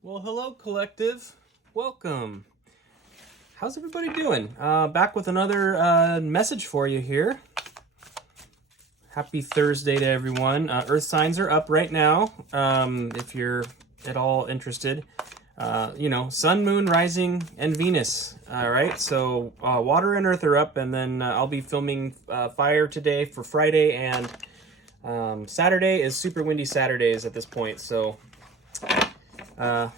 Well, hello, collective. Welcome. How's everybody doing? Back with another message for you here. Happy Thursday to everyone. Earth signs are up right now. If you're at all interested, Sun, Moon, Rising, and Venus. All right, so water and Earth are up, and then I'll be filming Fire today for Friday, and Saturday is Super Windy Saturdays at this point. So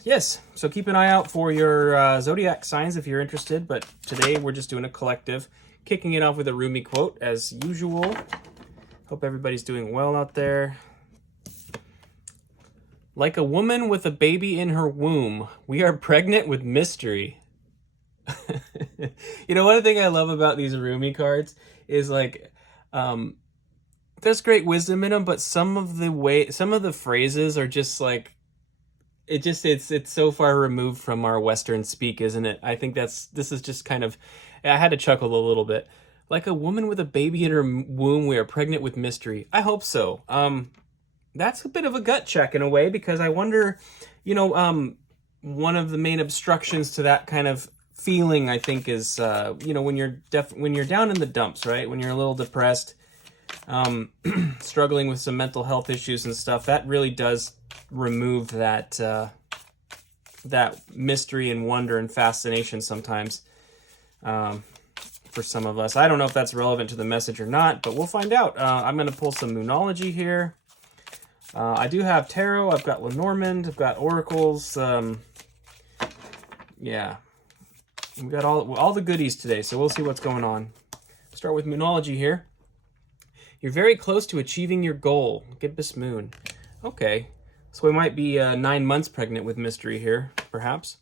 yes, so keep an eye out for your zodiac signs if you're interested, but today we're just doing a collective, kicking it off with a Rumi quote as usual. Hope everybody's doing well out there. Like a woman with a baby in her womb, we are pregnant with mystery. One thing I love about these Rumi cards is there's great wisdom in them, but some of the phrases are just like, it's so far removed from our Western speak, isn't it? I think this is just kind of, I had to chuckle a little bit. Like a woman with a baby in her womb, we are pregnant with mystery. I hope so. That's a bit of a gut check in a way, because I wonder, one of the main obstructions to that kind of feeling, I think, is when you're down in the dumps, right? When you're a little depressed, struggling with some mental health issues and stuff, that really does remove that mystery and wonder and fascination sometimes, for some of us. I don't know if that's relevant to the message or not, but we'll find out. I'm going to pull some Moonology here. I do have tarot. I've got Lenormand. I've got oracles. Yeah, we've got all the goodies today, so we'll see what's going on. Start with Moonology here. You're very close to achieving your goal. Gibbous Moon. Okay, so we might be 9 months pregnant with mystery here, perhaps.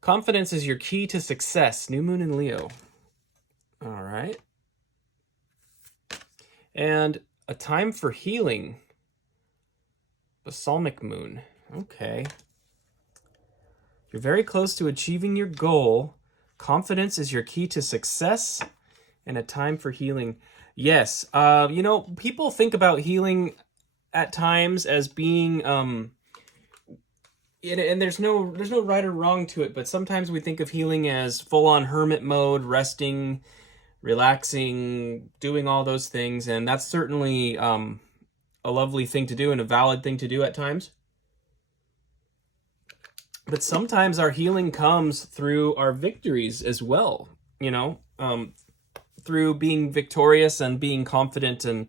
Confidence is your key to success. New Moon in Leo. All right. And a time for healing. Balsamic Moon. Okay. You're very close to achieving your goal. Confidence is your key to success. And a time for healing. Yes. People think about healing at times as being and there's no right or wrong to it, but sometimes we think of healing as full-on hermit mode, resting, relaxing, doing all those things, and that's certainly a lovely thing to do and a valid thing to do at times. But sometimes our healing comes through our victories as well, through being victorious and being confident and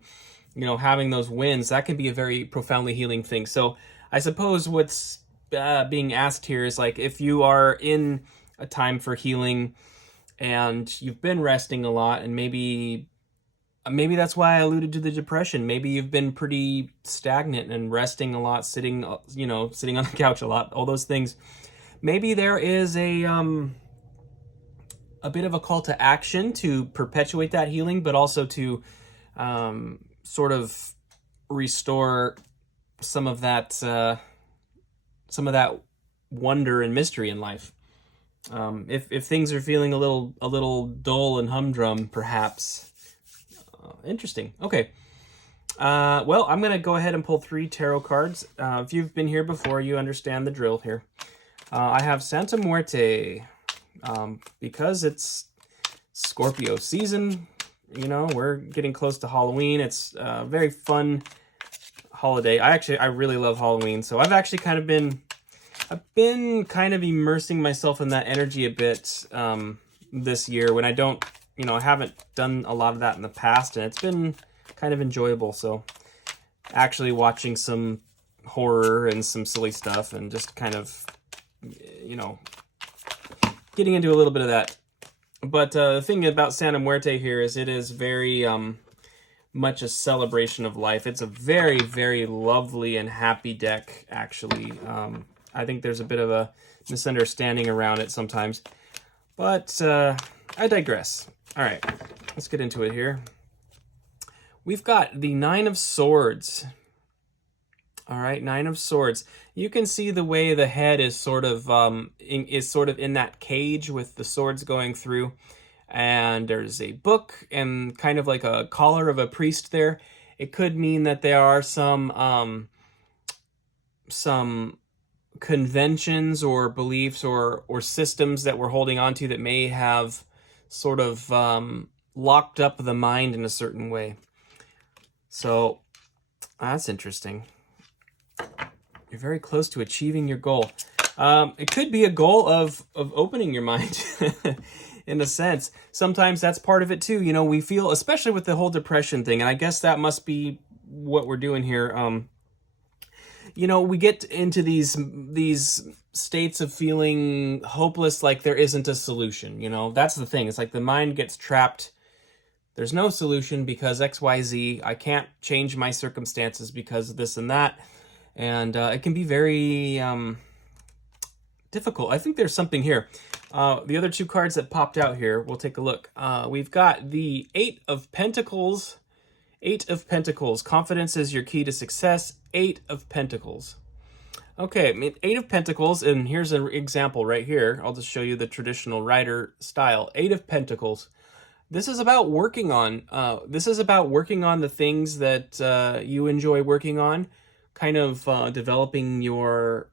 having those wins. That can be a very profoundly healing thing. So I suppose what's being asked here is, like, if you are in a time for healing and you've been resting a lot, and maybe that's why I alluded to the depression. Maybe you've been pretty stagnant and resting a lot, sitting on the couch a lot, all those things. Maybe there is a bit of a call to action to perpetuate that healing, but also to sort of restore some of that wonder and mystery in life. If things are feeling a little dull and humdrum, perhaps. Interesting. Okay. Well, I'm going to go ahead and pull 3 tarot cards. If you've been here before, you understand the drill here. I have Santa Muerte, because it's Scorpio season. We're getting close to Halloween. It's a very fun holiday. I really love Halloween, so I've been kind of immersing myself in that energy a bit this year, when I haven't done a lot of that in the past, and it's been kind of enjoyable. So actually watching some horror and some silly stuff, and just kind of getting into a little bit of that. But the thing about Santa Muerte here is it is very much a celebration of life. It's a very, very lovely and happy deck, actually. I think there's a bit of a misunderstanding around it sometimes. But I digress. All right, let's get into it here. We've got the 9 of Swords. All right, 9 of Swords. You can see the way the head is sort of in that cage with the swords going through, and there's a book and kind of like a collar of a priest there. It could mean that there are some conventions or beliefs or systems that we're holding on to that may have sort of locked up the mind in a certain way. So that's interesting. You're very close to achieving your goal. It could be a goal of opening your mind in a sense. Sometimes that's part of it too. You know, we feel, especially with the whole depression thing, and I guess that must be what we're doing here. You know, we get into these states of feeling hopeless, like there isn't a solution. You know, that's the thing. It's like the mind gets trapped. There's no solution because XYZ. I can't change my circumstances because of this and that. And it can be very difficult. I think there's something here. The other two cards that popped out here, we'll take a look. We've got the Eight of Pentacles. Eight of Pentacles. Confidence is your key to success. Eight of Pentacles. Okay, Eight of Pentacles, and here's an example right here. I'll just show you the traditional rider style. Eight of Pentacles. This is about working on. This is about working on the things that you enjoy working on. Kind of developing your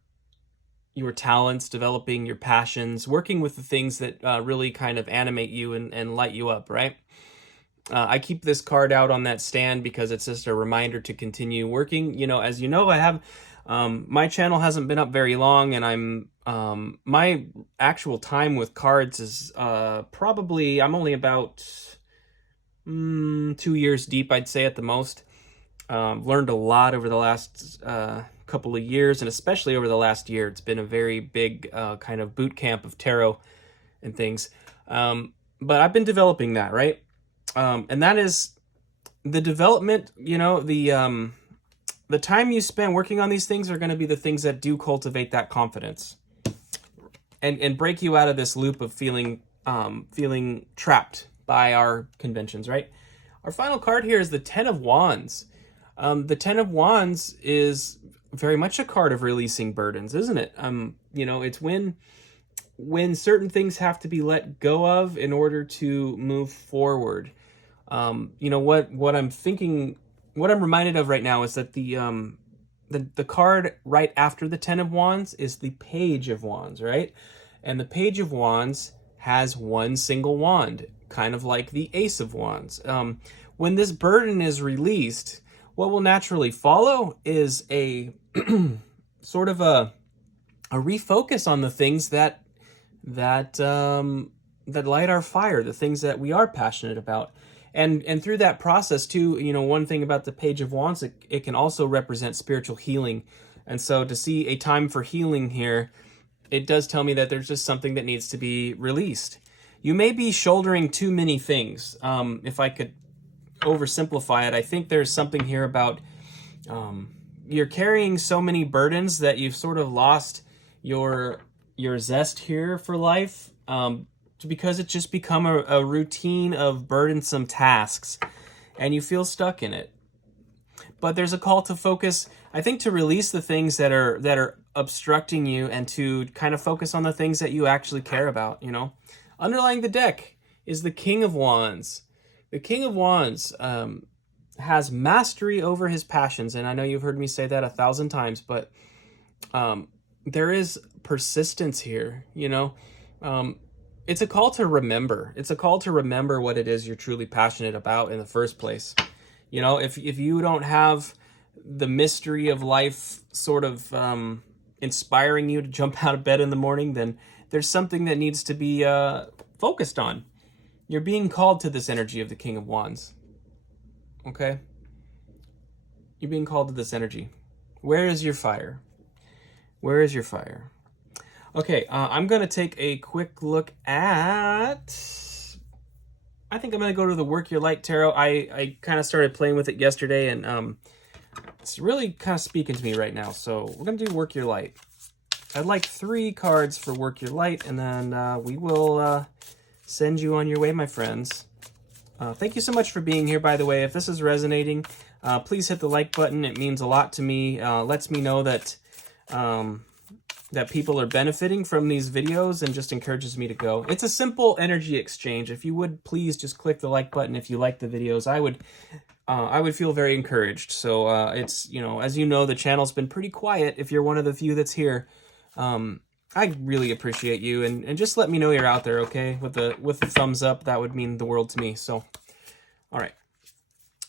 talents, developing your passions, working with the things that really kind of animate you and light you up, right? I keep this card out on that stand because it's just a reminder to continue working. You know, as you know, I have my channel hasn't been up very long, and I'm my actual time with cards is probably, I'm only about 2 years deep, I'd say at the most. Learned a lot over the last couple of years, and especially over the last year. It's been a very big kind of boot camp of tarot and things. But I've been developing that, right? And that is the development, you know, the time you spend working on these things are going to be the things that do cultivate that confidence and break you out of this loop of feeling trapped by our conventions, right? Our final card here is the Ten of Wands. The Ten of Wands is very much a card of releasing burdens, isn't it? You know, it's when certain things have to be let go of in order to move forward. You know, what I'm thinking, what I'm reminded of right now is that the card right after the Ten of Wands is the Page of Wands, right? And the Page of Wands has one single wand, kind of like the Ace of Wands. When this burden is released, what will naturally follow is a sort of a refocus on the things that light our fire, the things that we are passionate about. And through that process too, you know, one thing about the Page of Wands, it can also represent spiritual healing. And so to see a time for healing here, it does tell me that there's just something that needs to be released. You may be shouldering too many things. If I could oversimplify it, I think there's something here about you're carrying so many burdens that you've sort of lost your zest here for life, because it's just become a routine of burdensome tasks, and you feel stuck in it. But there's a call to focus, I think, to release the things that are obstructing you and to kind of focus on the things that you actually care about, you know. Underlying the deck is the King of Wands. The King of Wands has mastery over his passions, and I know you've heard me say that 1,000 times, but there is persistence here, you know. It's a call to remember. It's a call to remember what it is you're truly passionate about in the first place. You know, if you don't have the mystery of life sort of inspiring you to jump out of bed in the morning, then there's something that needs to be focused on. You're being called to this energy of the King of Wands. Okay? You're being called to this energy. Where is your fire? Where is your fire? Okay, I'm going to take a quick look at... I think I'm going to go to the Work Your Light Tarot. I kind of started playing with it yesterday, and it's really kind of speaking to me right now. So we're going to do Work Your Light. I'd like 3 cards for Work Your Light, and then we will send you on your way, my friends. Thank you so much for being here, by the way. If this is resonating, please hit the like button. It means a lot to me. Lets me know that that people are benefiting from these videos and just encourages me to go. It's a simple energy exchange. If you would please just click the like button if you like the videos, I would feel very encouraged. So it's, you know, as you know, the channel's been pretty quiet if you're one of the few that's here. I really appreciate you, and just let me know you're out there, okay? With the thumbs up, that would mean the world to me. So, all right.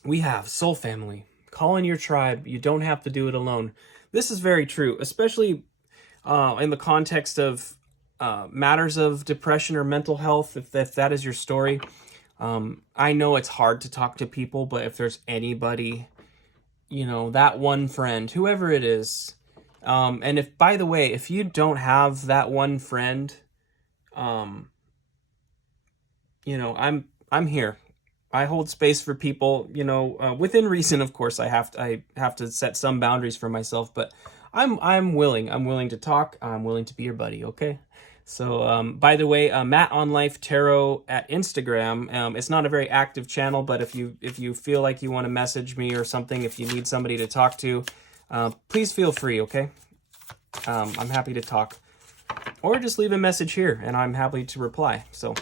We have Soul Family. Call in your tribe. You don't have to do it alone. This is very true, especially in the context of matters of depression or mental health, if that is your story. I know it's hard to talk to people, but if there's anybody, that one friend, whoever it is, and if, by the way, if you don't have that one friend, I'm here. I hold space for people, within reason. Of course, I have to set some boundaries for myself, but I'm willing. I'm willing to talk. I'm willing to be your buddy. Okay. So, by the way, Matt on Life Tarot at Instagram. It's not a very active channel, but if you feel like you want to message me or something, if you need somebody to talk to, please feel free. Okay. I'm happy to talk, or just leave a message here, and I'm happy to reply. So.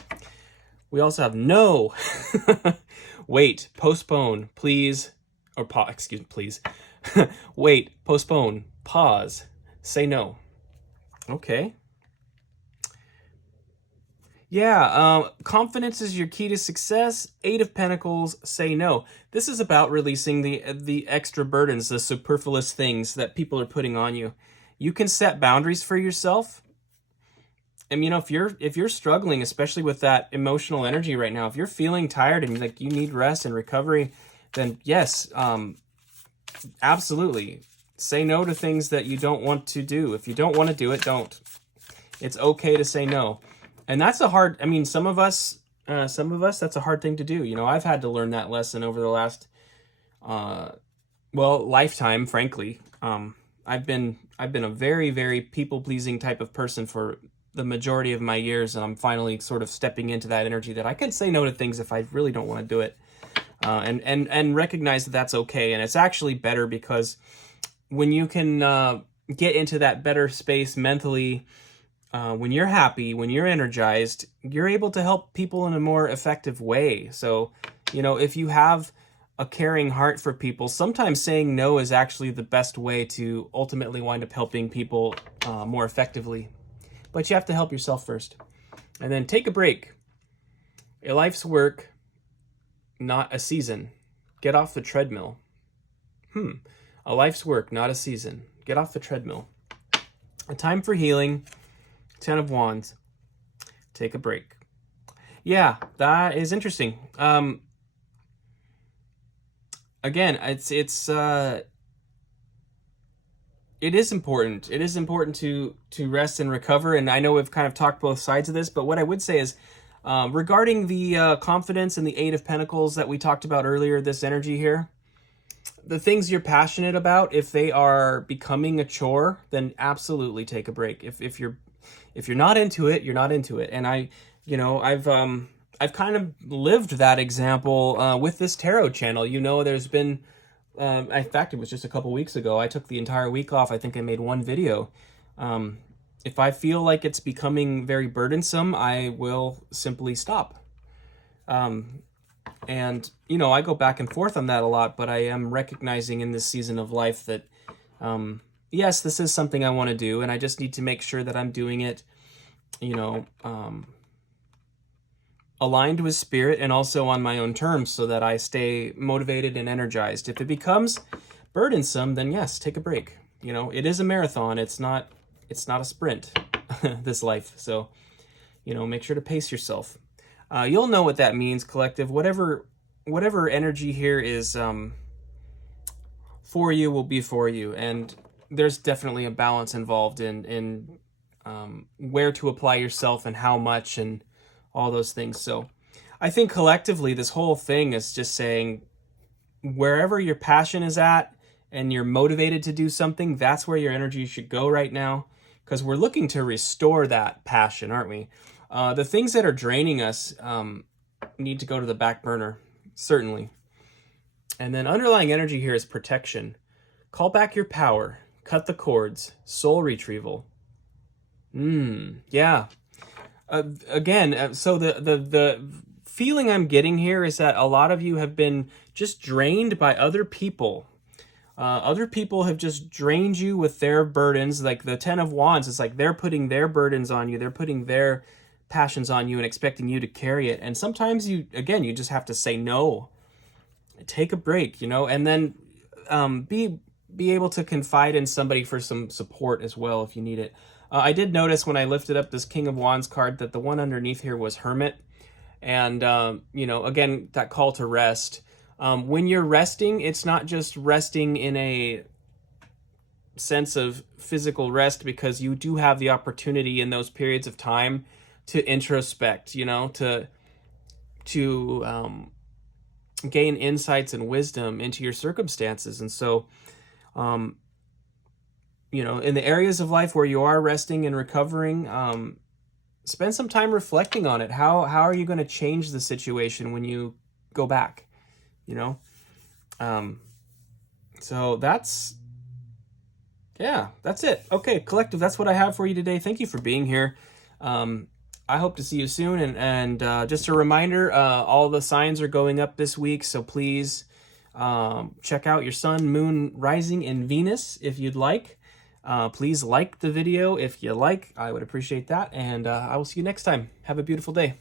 We also have no. Wait, postpone, please. Or excuse me, please. Wait, postpone, pause, say no. Okay. Yeah, confidence is your key to success. 8 of Pentacles, say no. This is about releasing the extra burdens, the superfluous things that people are putting on you. You can set boundaries for yourself. And if you're struggling, especially with that emotional energy right now, if you're feeling tired and you need rest and recovery, then yes, absolutely. Say no to things that you don't want to do. If you don't want to do it, don't. It's okay to say no. And that's some of us, that's a hard thing to do. I've had to learn that lesson over the last, lifetime, frankly. I've been a very, very people-pleasing type of person for the majority of my years, and I'm finally sort of stepping into that energy that I can say no to things if I really don't want to do it, and recognize that that's okay. And it's actually better, because when you can get into that better space mentally, when you're happy, when you're energized, you're able to help people in a more effective way. So, if you have a caring heart for people, sometimes saying no is actually the best way to ultimately wind up helping people more effectively. But you have to help yourself first. And then take a break. A life's work, not a season. Get off the treadmill. A life's work, not a season. Get off the treadmill. A time for healing. 10 of Wands. Take a break. Yeah, that is interesting. Again, it is important. It is important to rest and recover. And I know we've kind of talked both sides of this, but what I would say is, regarding the confidence and the 8 of Pentacles that we talked about earlier, this energy here, the things you're passionate about, if they are becoming a chore, then absolutely take a break. If you're not into it, you're not into it. And I've kind of lived that example with this tarot channel. There's been. In fact, it was just a couple weeks ago. I took the entire week off. I think I made one video. If I feel like it's becoming very burdensome, I will simply stop. And, I go back and forth on that a lot, but I am recognizing in this season of life that, yes, this is something I want to do, and I just need to make sure that I'm doing it, aligned with spirit and also on my own terms, so that I stay motivated and energized. If it becomes burdensome, then yes, take a break. It is a marathon. It's not a sprint, this life. So, make sure to pace yourself. You'll know what that means, collective. Whatever energy here is for you will be for you. And there's definitely a balance involved in where to apply yourself and how much, and all those things. So I think collectively this whole thing is just saying, wherever your passion is at and you're motivated to do something, that's where your energy should go right now, because we're looking to restore that passion, aren't we? The things that are draining us need to go to the back burner, certainly. And then underlying energy here is protection. Call back your power. Cut the cords. Soul retrieval. Yeah. Again, so the feeling I'm getting here is that a lot of you have been just drained by other people. Other people have just drained you with their burdens. Like the Ten of Wands, it's like they're putting their burdens on you. They're putting their passions on you and expecting you to carry it. And sometimes you just have to say no. Take a break, and then be able to confide in somebody for some support as well if you need it. I did notice when I lifted up this King of Wands card that the one underneath here was Hermit. And, again, that call to rest. When you're resting, it's not just resting in a sense of physical rest, because you do have the opportunity in those periods of time to introspect, to gain insights and wisdom into your circumstances. And so, in the areas of life where you are resting and recovering, spend some time reflecting on it. How are you going to change the situation when you go back? So that's it. Okay, collective, that's what I have for you today. Thank you for being here. I hope to see you soon. And just a reminder, all the signs are going up this week, so please check out your sun, moon, rising, and Venus if you'd like. Please like the video if you like. I would appreciate that. And I will see you next time. Have a beautiful day.